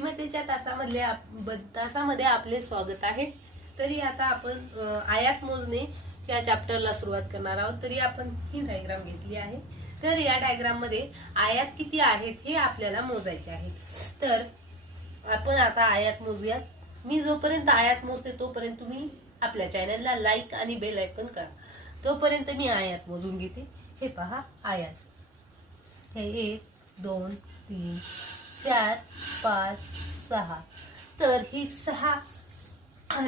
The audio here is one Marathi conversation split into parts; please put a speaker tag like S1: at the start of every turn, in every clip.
S1: बुद्धिमत्तेच्या तासामधले आप- तासामध्ये आपले स्वागत आहे. तरी आता आपण आयात मोजणे या चॅप्टरला सुरुवात करणार आहोत. तरी आपण ही डायग्राम घेतली आहे. तर या डायग्राममध्ये आयात किती आहेत हे आपल्याला मोजायचे आहेत. तर आपण आता आयात मोजूयात. मी जोपर्यंत आयात मोजते तोपर्यंत तुम्ही आपल्या चॅनलला लाईक आणि बेल ऐकन करा. तोपर्यंत मी आयात मोजून घेते. हे पहा आयात. हे एक दोन तीन चार पाच सहा. तर ही सहा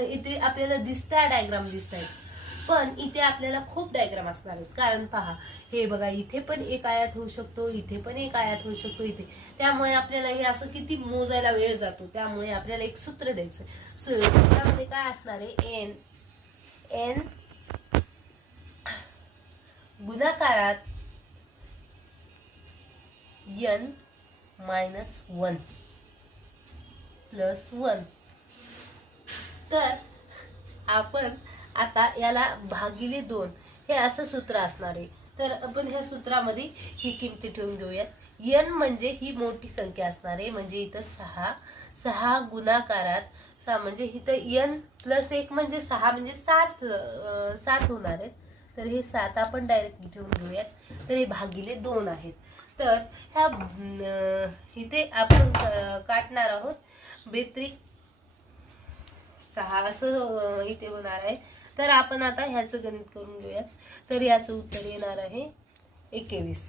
S1: इथे आपल्याला दिसत्या डायग्राम दिसत आहेत पण इथे आपल्याला खूप डायग्राम असणार आहेत. कारण पहा हे बघा इथे पण एक आयात होऊ शकतो इथे पण एक आयात होऊ शकतो इथे. त्यामुळे आपल्याला हे असं किती मोजायला वेळ जातो त्यामुळे आपल्याला एक सूत्र द्यायचं सूत्रामध्ये काय असणार आहे? N N गुणाकारात N minus one plus one तर आपण आता याला भागिले दोन हे असं सूत्र असणार आहे. तर आपण ह्या सूत्रामध्ये ही किमती ठेवून घेऊयात. यन म्हणजे ही मोठी संख्या असणार आहे. म्हणजे इथं सहा. सहा गुणाकारात सहा म्हणजे इथं यन प्लस एक म्हणजे सहा म्हणजे सात सात होणार आहेत तर हे सात आपण डायरेक्ट घेऊन घेऊयात. तर हे भागिले दोन आहेत. तर ह्या इथे आपण काटणार आहोत. बेत्रिक सहा असं इथे होणार आहे. तर आपण आता ह्याचं गणित करून घेऊयात. तर याचं उत्तर येणार आहे एकवीस.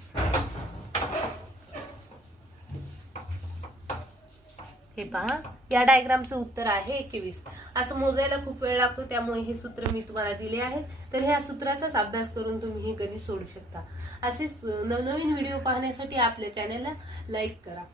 S1: हे पहा या डायग्रामचं उत्तर आहे एकवीस. असं मोजायला खूप वेळ लागतो त्यामुळे हे सूत्र मी तुम्हाला दिले आहे. तर ह्या सूत्राचाच अभ्यास करून तुम्ही हे गणित सोडू शकता. असेच नवनवीन व्हिडिओ पाहण्यासाठी आपल्या चॅनलला लाईक करा.